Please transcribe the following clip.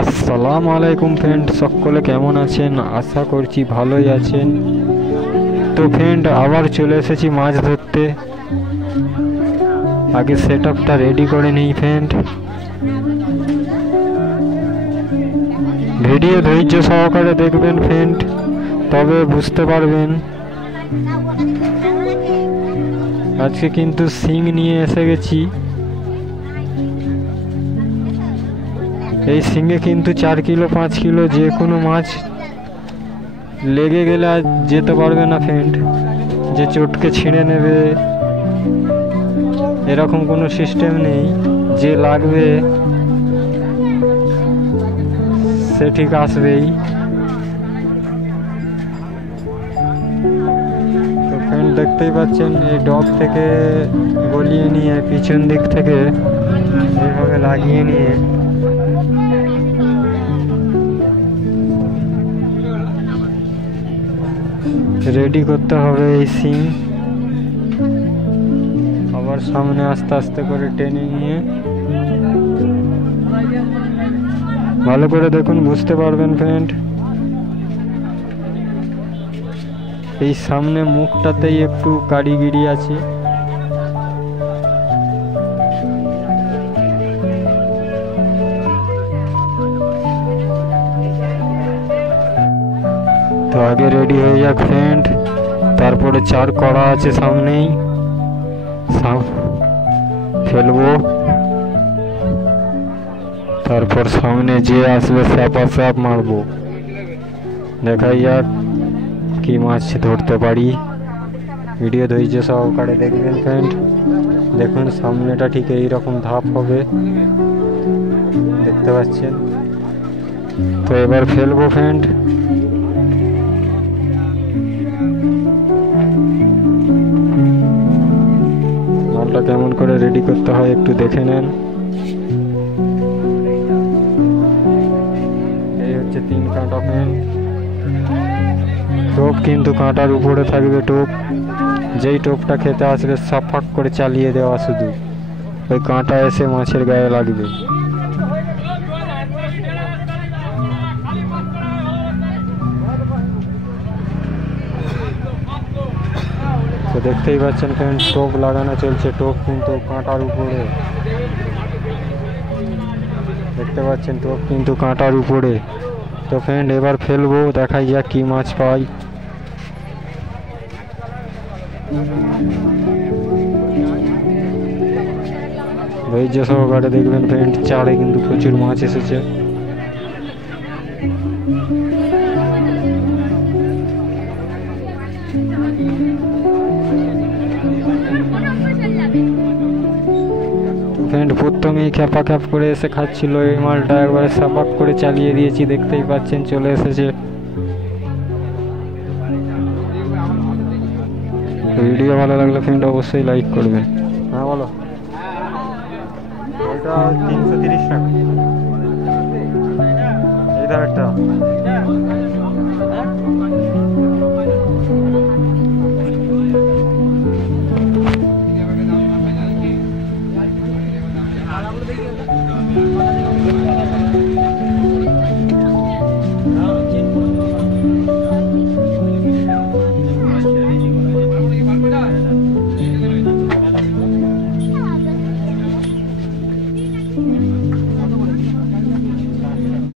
আসসালামু আলাইকুম ফ্রেন্ড, সকলে কেমন আছেন? আশা করছি ভালোই আছেন। তো ফ্রেন্ড, আবার চলে এসেছি মাছ ধরতে। আগে সেট আপটা রেডি করে নিই ফ্রেন্ড। ভিডিও ধৈর্য সহকারে দেখবেন ফ্রেন্ড, তবে বুঝতে পারবেন। আজকে কিন্তু শিং নিয়ে এসে গেছি। এই শিঙে কিন্তু 4 কিলো 5 কিলো যে কোনো মাছ লেগে গেলে আর যেতে পারবে না ফ্রেন্ড, যে চটকে ছিঁড়ে নেবে এরকম কোনো সিস্টেম নেই। যে লাগবে সে ঠিক আসবেই। তো ফ্রেন্ড, দেখতেই পাচ্ছেন এই ডগ থেকে গলিয়ে নিয়ে পিছন দিক থেকে এইভাবে লাগিয়ে নিয়ে রেডি করতে হবে এই সিং। আবার সামনে আস্তে আস্তে করে টেনে নিয়ে ভালো করে দেখুন, বুঝতে পারবেন ফ্রেন্ড। এই সামনে মুখটাতেই একটু কারিগিরি আছে। তো আগে রেডি হয়ে যাক ফ্রেন্ড, তারপরে 4 কড়া আছে সামনেই, ফেলবো। তারপর সামনে যে আসবে সাপা সাপ মারবো। দেখাই যাক কি মাছ ধরতে পারি। ভিডিও ধৈর্য সহকারে দেখবেন ফ্রেন্ড। দেখুন সামনেটা ঠিক এইরকম ধাপ হবে, দেখতে পাচ্ছেন। তো এবার ফেলবো ফ্রেন্ড। মালটা কেমন করে রেডি করতে হয় একটু দেখে নেন। এই হচ্ছে 3 কাঁটা ফ্রেন্ড। টোপ কিন্তু কাঁটার উপরে থাকবে। টোপ যেই টোপটা খেতে আসবে সাফাক করে চালিয়ে দেওয়া, শুধু ওই কাঁটা এসে মাছের গায়ে লাগবে। তো দেখতেই পাচ্ছেন ফ্রেন্ড, টোপ লাগানো চলছে। টোপ কিন্তু কাঁটার উপরে, দেখতে পাচ্ছেন টোপ কিন্তু কাঁটার উপরে। তো ফ্রেন্ড এবার ফেলবো, দেখাই যাক কি মাছ পাই। ধৈর্য সহকারে দেখবেন ফ্রেন্ড, চারে কিন্তু প্রচুর মাছ এসেছে। ফ্রেন্ড প্রথমেই খ্যাপা খ্যাপ করে এসে খাচ্ছিল, এই মালটা একবারে সাপাক করে চালিয়ে দিয়েছি। দেখতেই পাচ্ছেন চলে এসেছে। ভিডিও ভালো লাগলে ফ্রেন্ড অবশ্যই লাইক করবেন। হ্যাঁ বলো। ওইটা 330 টাকা, এই ধারেরটা